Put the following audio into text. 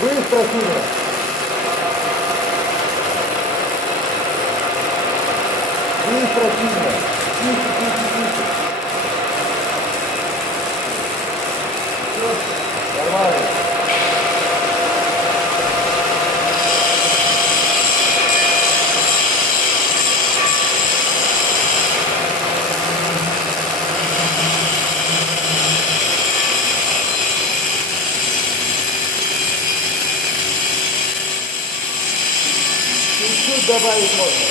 Быстро сюда. Быстро сюда. Тише, тише, тише. Все, нормально. Чуть-чуть добавить можно.